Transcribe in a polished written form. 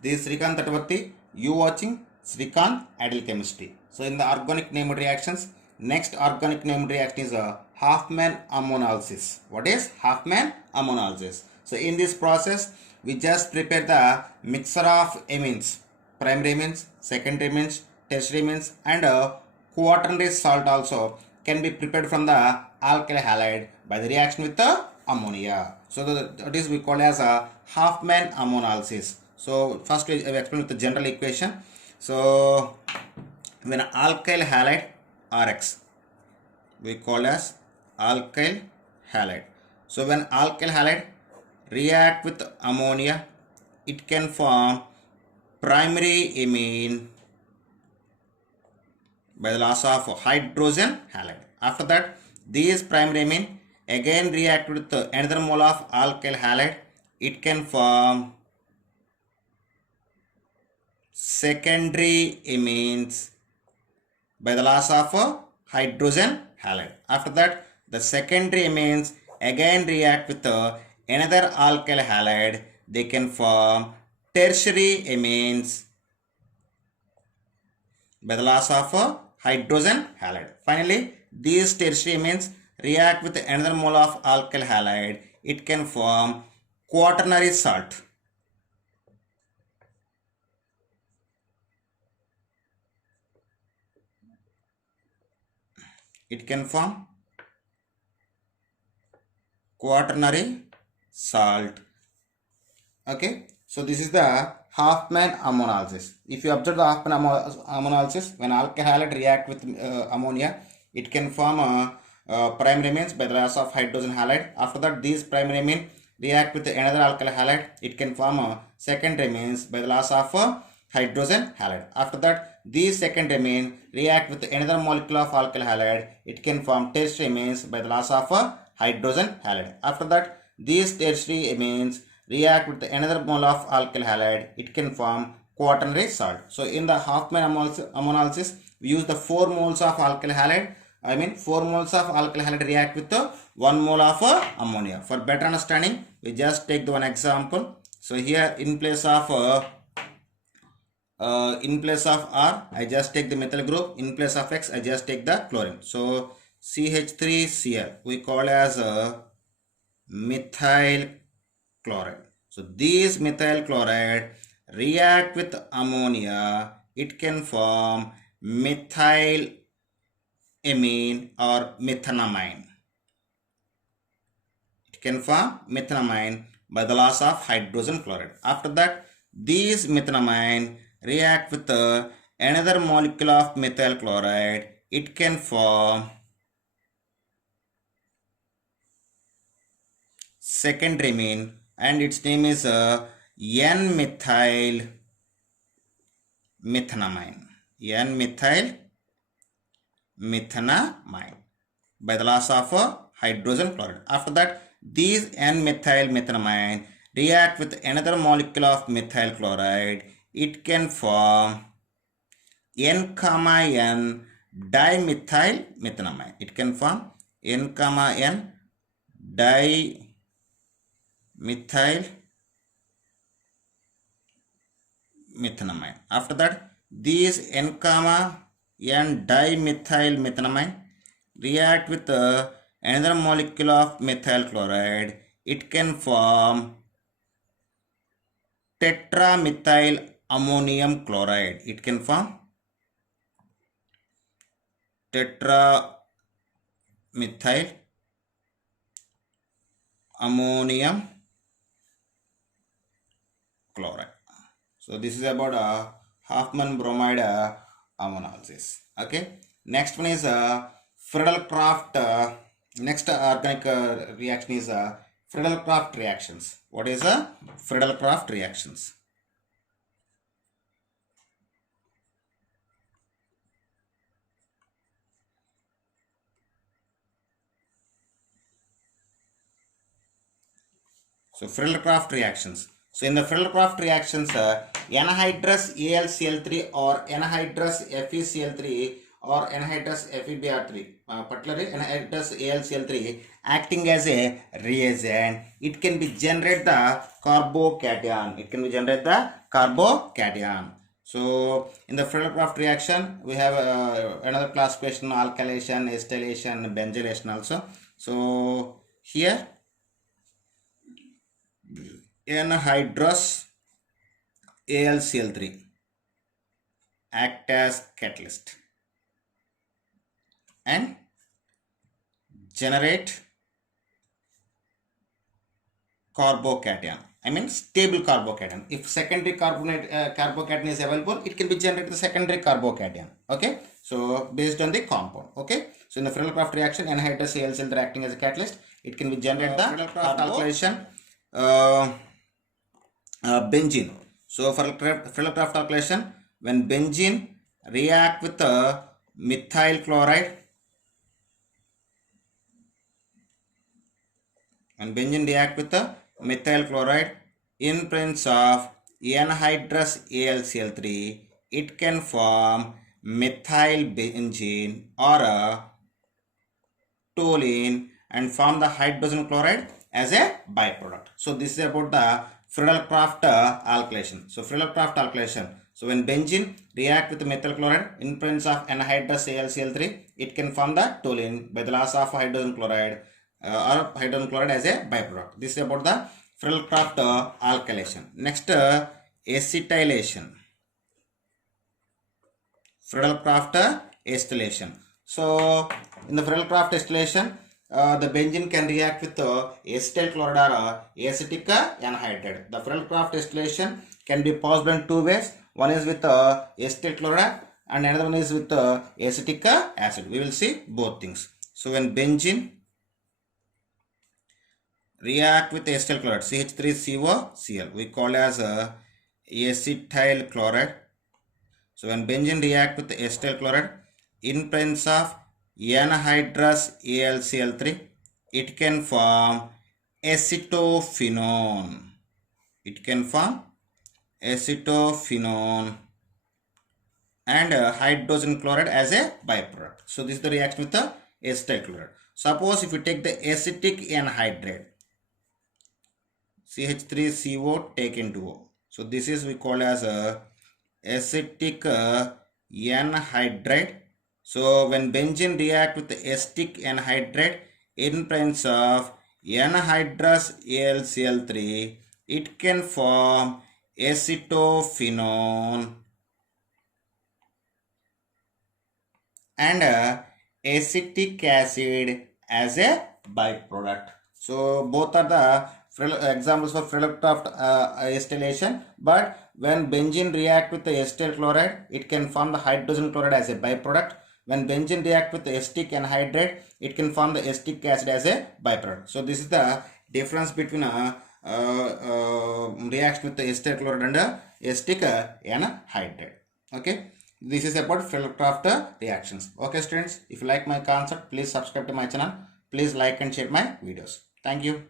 This is Srikanth Tatavati. You watching Srikanth Adil Chemistry. So in the organic named reactions, next organic named reaction is a Hofmann ammonolysis. What is Hofmann ammonolysis? So in this process, we just prepare the mixture of amines, primary amines, secondary amines, tertiary amines, and quaternary salt also can be prepared from the alkyl halide by the reaction with the ammonia. So that is we call as a Hofmann ammonolysis. So first we explain with the general equation. So when alkyl halide Rx, we call as alkyl halide. So when alkyl halide react with ammonia, it can form primary amine by the loss of hydrogen halide. After that, these primary amine again react with another mole of alkyl halide. It can form secondary amines by the loss of hydrogen halide. After that, the secondary amines again react with another alkyl halide. They can form tertiary amines by the loss of hydrogen halide. Finally, these tertiary amines react with another mole of alkyl halide. It can form quaternary salt. It can form quaternary salt. Okay, so this is the Hofmann ammonolysis. If you observe the Hofmann ammonolysis, when alkyl halide react with ammonia, it can form primary amines by the loss of hydrogen halide. After that, these primary amine react with another alkyl halide. It can form secondary amines by the loss of hydrogen halide. After that, these secondary amine react with another molecule of alkyl halide. It can form tertiary amines by the loss of hydrogen halide. After that, these tertiary amines react with another mole of alkyl halide. It can form quaternary salt. So in the Hofmann ammonolysis, we use the 4 moles of alkyl halide. 4 moles of alkyl halide react with 1 mole of ammonia. For better understanding, we just take the one example. So here in place of R, I just take the methyl group. In place of X, I just take the chlorine. So CH3Cl, we call as methyl chloride. So this methyl chloride react with ammonia. It can form methyl amine or methanamine. It can form methanamine by the loss of hydrogen chloride. After that, these methanamine react with another molecule of methyl chloride. It can form secondary amine and its name is N-methyl methanamine. N-methyl methanamine by the loss of hydrogen chloride. After that, these N-methyl methanamine react with another molecule of methyl chloride. It can form N-N dimethyl methanamine. It can form N-N dimethyl methanamine. After that, these N dimethyl methanamine react with another molecule of methyl chloride. It can form tetramethyl ammonium chloride. It can form tetramethyl ammonium chloride. So this is about Hofmann bromide ammonolysis. Okay. Next one is Friedel-Crafts. Next organic reaction is Friedel-Crafts reactions. What is Friedel-Crafts reactions? So Friedel-Crafts reactions. So in the Friedel-Crafts reactions, anhydrous AlCl3 or anhydrous FeCl3 or anhydrous FeBr3 particularly anhydrous AlCl3 acting as a reagent. It can be generate the carbocation. It can be generate the carbocation. So in the Friedel-Crafts reaction, we have another classification: alkylation, acetylation, benzylation also. So here anhydrous AlCl3 act as catalyst and generate carbocation. I mean stable carbocation. If secondary carbocation is available, it can be generated the secondary carbocation. Okay. So based on the compound. Okay. So in the Friedel-Crafts reaction, anhydrous AlCl3 acting as a catalyst, it can be generated the Friedel-Crafts alkylation benzene. So for Friedel-Crafts alkylation, when benzene react with methyl chloride, and benzene react with the methyl chloride in presence of anhydrous AlCl3, it can form methyl benzene or toluene and form the hydrogen chloride as a byproduct. So this is about the Friedel-Crafts alkylation. So Friedel-Crafts alkylation. So when benzene react with methyl chloride in presence of anhydrous AlCl3, it can form the toluene by the loss of hydrogen chloride or hydrogen chloride as a byproduct. This is about the Friedel-Crafts alkylation. Next, acetylation. Friedel-Crafts acetylation. So in the Friedel-Crafts acetylation, the benzene can react with acetyl chloride or acetic anhydride. The Friedel-Crafts acetylation can be possible in two ways. One is with acetyl chloride and another one is with acetic acid. We will see both things. So when benzene react with acetyl chloride, CH3COCl, we call as acetyl chloride. So when benzene react with acetyl chloride in presence of anhydrous AlCl3, it can form acetophenone. It can form acetophenone and hydrogen chloride as a byproduct. So this is the reaction with the acetyl chloride. Suppose if you take the acetic anhydride, CH3CO take into O. So this is we call as acetic anhydride. So when benzene react with the acetic anhydride in presence of anhydrous AlCl3, it can form acetophenone and acetic acid as a byproduct. So both are the examples for Friedel-Crafts acetylation, but when benzene react with the acetyl chloride, it can form the hydrogen chloride as a byproduct. When benzene react with the acetic anhydride, it can form the acetic acid as a byproduct. So this is the difference between reaction with the acetyl chloride and acetic anhydride. Okay, this is about Friedel-Crafts reactions. Okay students, if you like my concept, please subscribe to my channel. Please like and share my videos. Thank you.